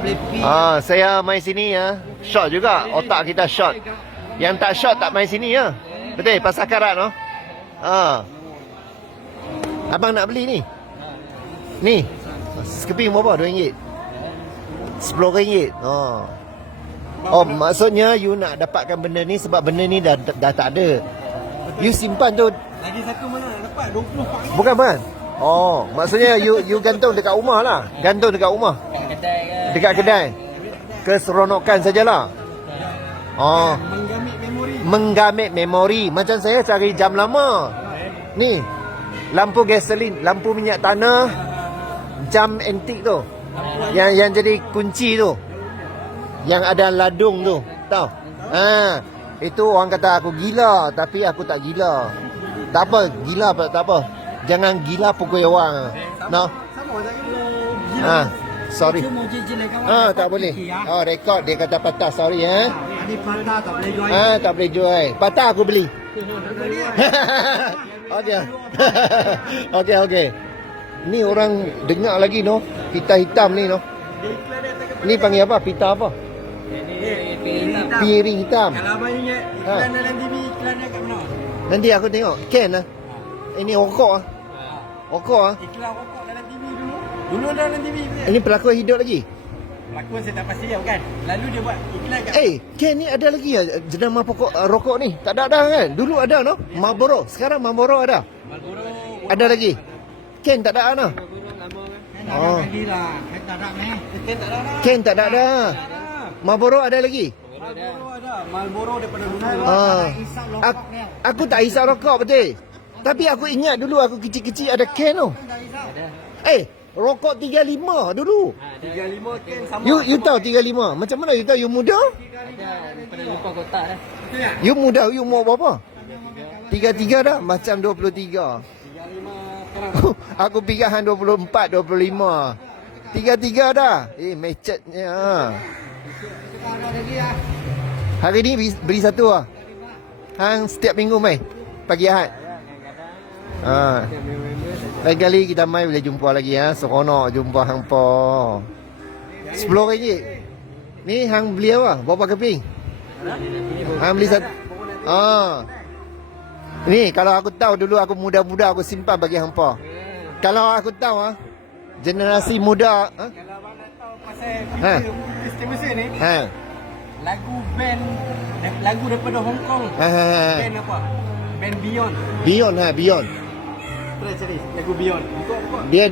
boleh pergi. Saya main sini ya. Shot juga. Otak kita shot. Yang tak shot tak main sini ya. Betul, pasal karat no. Abang nak beli ni. Ni. Sekeping berapa? RM2. RM10. Oh, maksudnya you nak dapatkan benda ni sebab benda ni dah tak ada. You simpan tu. Lagi satu mana nak dapat? 24 Bukan. Oh, maksudnya you gantung dekat rumah lah. Gantung dekat rumah. Dekat kedai. Keseronokan sajalah. Oh. Menggamit memori. Macam saya cari jam lama. Ni. Lampu gasolin, lampu minyak tanah, jam antik tu. Yang jadi kunci tu. Yang ada ladung tu. Tahu? Itu orang kata aku gila, tapi aku tak gila. Tak apa, gila tak apa. Jangan gila pukul orang. No. Sorry. Tak boleh. Rekod dia kata patah, sorry Ini patah tak boleh jual. tak boleh jual. Patah aku beli. Okey. Ni orang dengar lagi no. Pita hitam ni no. Ni panggil apa? Pita apa? Piring hitam. Kalau abang ingat iklan dalam TV, iklannya kat mana? Nanti aku tengok. Ken lah. Ini rokok lah. Rokok lah. Iklan rokok dalam TV dulu. Dulu dalam TV. Ini pelakon hidup lagi? Pelakon saya tak pasti kan. Lalu dia buat iklan kat Ken ni ada lagi ya jenama pokok rokok ni? Tak ada kan? Dulu ada no? Marlboro. Sekarang Marlboro ada? Marlboro. Ada lagi? Ken tak ada no? Ken tak ada. Marlboro ada lagi? Marlboro ada. Marlboro daripada dulu. Aku tak hisap rokok betul. Tapi aku ingat dulu aku kecil-kecil ada Ken tu. Rokok 35 dulu. 35 Ken sama. You tahu 35? Macam mana you tahu? You muda? Daripada lupa kotak dah. You muda, you umur berapa? 33 dah? Macam 23. 35 sekarang. Aku fikir hang 24, 25. 33 dah. Macetnya. Hari ni beri satu lah. Hang setiap minggu main? Pagi Ahad? Lain kali kita main boleh jumpa lagi ya. Seronok jumpa hang po. RM10. Ni hang beli apa? Berapa keping? Hang beli satu. Ni kalau aku tahu dulu aku muda-muda aku simpan bagi hang po. Kalau aku tahu generasi muda Kalau abang nak tahu pasal sistem mesin ni. Lagu band lagu daripada Hong Kong. Band apa? Band Beyond. Beyond. Try cari lagu Beyond. Untuk apa? Dia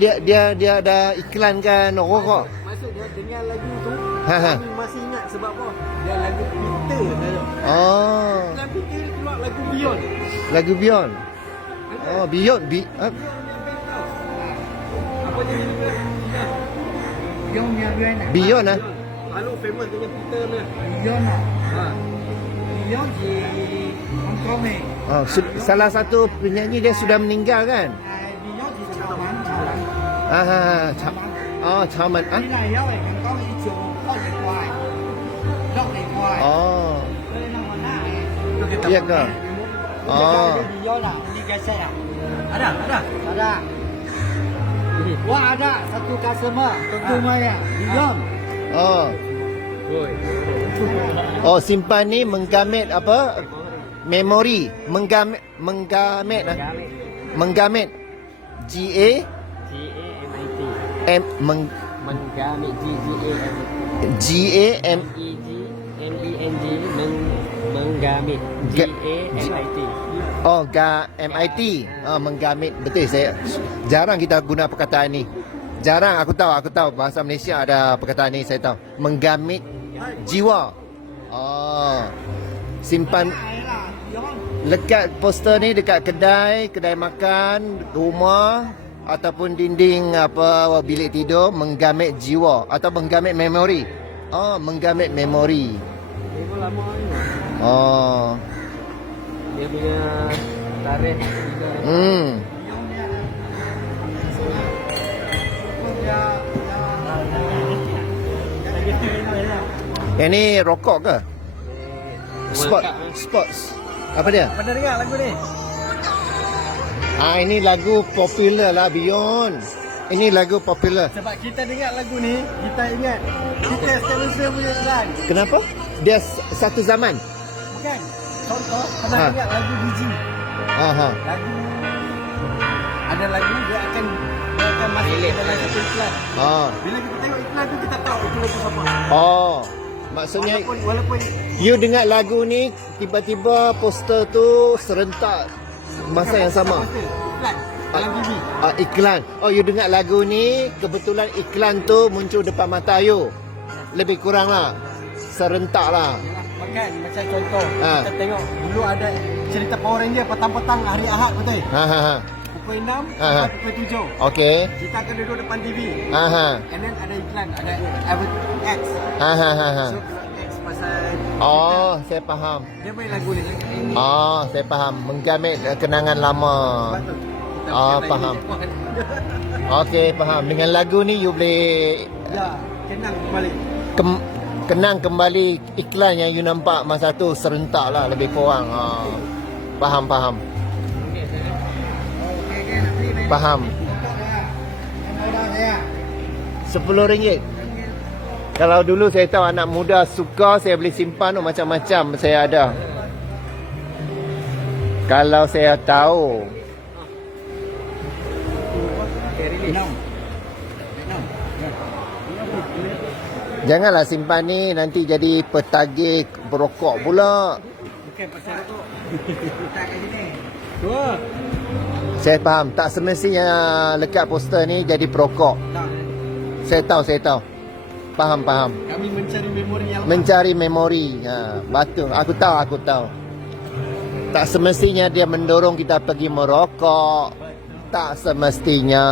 ada iklankan rokok. Maksud dia dengar lagu tu kami masih ingat sebab apa? Dia lagu Peter saja. Dalam Peter keluar lagu Beyond. Lagu Beyond. Beyond Apa dia Beyond Lalu famous dengan Peter ni. Beyond Beyond di Hong Kong ni. Salah satu penyanyi dia sudah meninggal kan? Beyond di Chaman. Chaman. 呢個係因為香港以前開嚟怪，落嚟怪，所以呢我那係。 Ya ke? Beyond lah, ini geser lah. Ada. Wah ada satu customer, contohnya ya, Beyond. Simpan ni menggamit apa? Memori. Menggamit. G-A-M-I-T. Menggamit G-A-M-E-G-M-E-N-G Menggamit G-A-M-I-T. M-I-T. Menggamit. Betul, saya jarang kita guna perkataan ni. Jarang aku tahu bahasa Malaysia ada perkataan ni, saya tahu. Menggamit jiwa. Simpan lekat poster ni dekat kedai makan, rumah ataupun dinding bilik tidur, menggamit jiwa atau menggamit memori. Menggamit memori. Dia punya tarikh. Yang ni rokok ke? Sports. Apa dia? Pernah dengar lagu ni? Ini lagu popular lah, Beyond. Ini lagu popular. Sebab kita dengar lagu ni, kita ingat kita Malaysia punya iklan. Kenapa? Dia satu zaman. Bukan. Contoh, pernah dengar lagu Biji. Aha. Lagu ada lagu dia akan masuk dalam satu iklan. Bila kita tengok iklan tu kita tahu itu lagu siapa. Maksudnya walaupun you dengar lagu ni tiba-tiba poster tu serentak masa yang sama. Iklan dalam TV. Iklan. You dengar lagu ni kebetulan iklan tu muncul depan mata you. Lebih kurang lah serentak lah. Makan macam contoh kita tengok dulu ada cerita Power Ranger petang-petang hari Ahad betul? Pukul 6 sampai pukul 7. Okey. Kita akan duduk depan TV. And then ada iklan, ada X. So X pasal saya faham. dia main lagu ni. Saya faham. Menggamit kenangan lama. Faham. Okey, faham. Dengan lagu ni you boleh kenang kembali. Kenang kembali iklan yang you nampak masa tu serentak lah lebih kurang. Faham. Faham. RM10. Kalau dulu saya tahu anak muda suka, saya boleh simpan macam-macam saya ada. Kalau saya tahu. Janganlah simpan ni nanti jadi petagih berokok pula. Bukan pasal rokok. Tak kat sini. Saya faham. Tak semestinya lekat poster ni jadi perokok. Saya tahu. Faham. Kami mencari memori yang mencari memori. Betul. Aku tahu. Tak semestinya dia mendorong kita pergi merokok. Tak semestinya.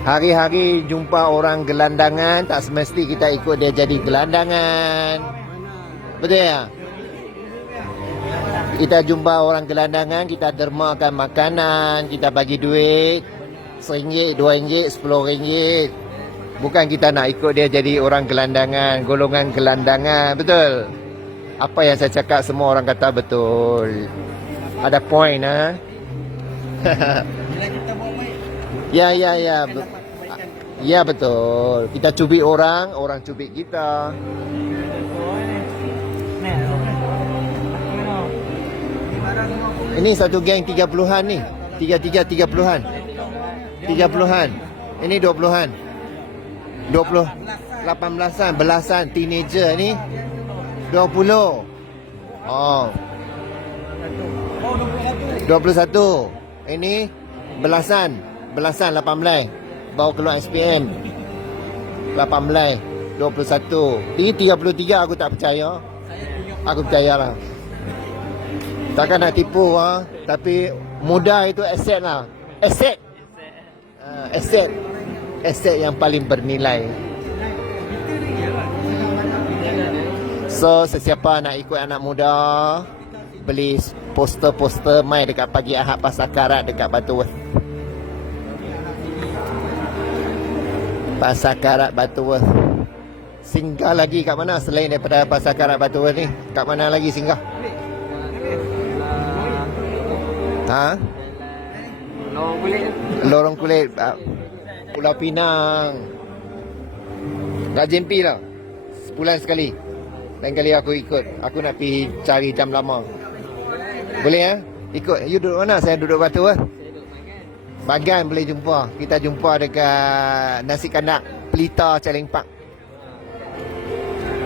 Hari-hari jumpa orang gelandangan, tak semesti kita ikut dia jadi gelandangan. Betul ya? Kita jumpa orang gelandangan, kita dermakan makanan, kita bagi duit RM1, RM2, RM10. Bukan kita nak ikut dia jadi orang gelandangan, golongan gelandangan. Betul? Apa yang saya cakap semua orang kata betul. Ada point bila kita buat baik. Ya. Ya betul. Kita cubit orang, orang cubit kita. Ini satu geng 30-an ni. 30-an. 30-an. Ini 20-an. 18-an, belasan teenager ni. 20. 21. Ini belasan 18. Bawa keluar SPM 18, 21. Ini 33 aku tak percaya. Aku percayalah. Takkan nak tipu tapi muda itu aset lah. Aset yang paling bernilai. So sesiapa nak ikut anak muda, beli poster-poster mai dekat pagi Ahad Pasar Karat dekat Butterworth. Pasar Karat Butterworth. Singgah lagi kat mana selain daripada Pasar Karat Butterworth ni? Kat mana lagi singgah? Lorong Kulit. Pulau Pinang. Nak JMP lah. Sebulan sekali. Lain kali aku ikut. Aku nak pergi cari jam lama. Boleh ikut. You duduk mana? Saya duduk Butterworth. Bagan boleh jumpa. Kita jumpa dekat Nasi Kandak Pelita Chaling Park.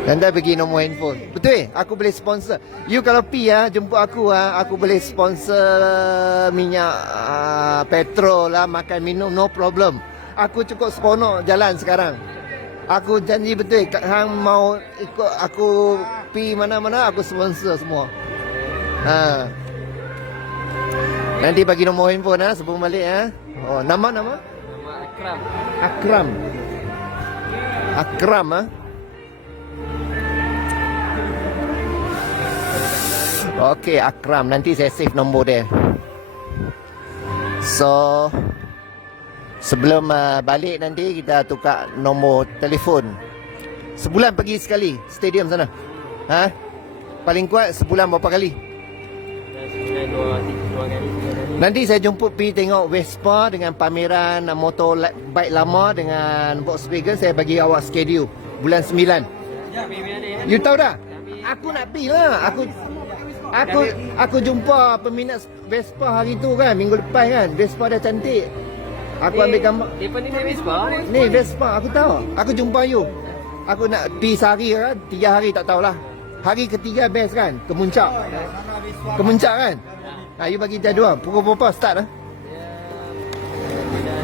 Nanti bagi nombor handphone. Betul aku boleh sponsor. You kalau pi jumpa aku aku boleh sponsor minyak petrol lah, makan minum, no problem. Aku cukup seronok jalan sekarang. Aku janji betul hang mau ikut aku pi mana-mana aku sponsor semua. Nanti bagi nombor handphone sebelum balik nama Akram Okey, Akram. Nanti saya save nombor dia. So sebelum balik nanti kita tukar nombor telefon. Sebulan pergi sekali stadium sana. Paling kuat sebulan berapa kali? Nanti saya jemput pergi tengok Vespa dengan pameran motor bike lama dengan Volkswagen. Saya bagi awak schedule bulan 9. You tahu dah? Aku nak pergi lah. Aku jumpa peminat Vespa hari tu kan, minggu lepas kan. Vespa dah cantik. Aku ambil gambar. Depa ni naik Vespa. Ni Vespa, aku tahu. Aku jumpa you. Aku nak pergi sehari kan, 3 hari tak tahulah. Hari ketiga best kan, ke Muncak. Ke Muncak kan? You bagi jadual. Pukul berapa start lah?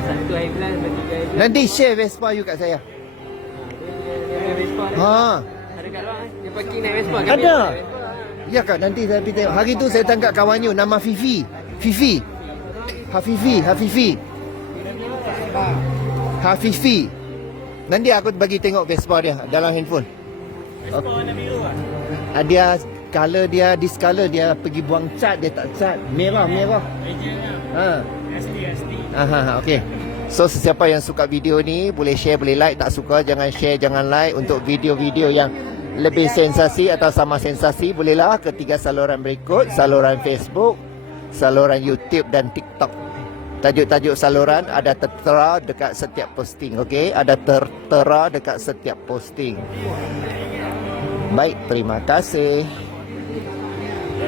Satu hari bulan, tiga hari bulan. Nanti share Vespa you kat saya. Dia Vespa ni. Ha. Ada kat luar. Dia parking naik Vespa. Ada. Ya kak, nanti saya pergi tengok. Hari tu saya tangkap kawan you nama Fifi. Hafifi. Nanti aku bagi tengok Vespa dia dalam handphone. Vespa warna biru ah. Dia color dia, discolor dia pergi buang cat, dia tak cat. Merah. Meja Ha. SD. Okey. So sesiapa yang suka video ni boleh share, boleh like. Tak suka jangan share, jangan like. Untuk video-video yang lebih sensasi atau sama sensasi, bolehlah ke 3 saluran berikut: saluran Facebook, saluran YouTube dan TikTok. Tajuk-tajuk saluran ada tertera dekat setiap posting. Okey, ada tertera dekat setiap posting. Baik, terima kasih.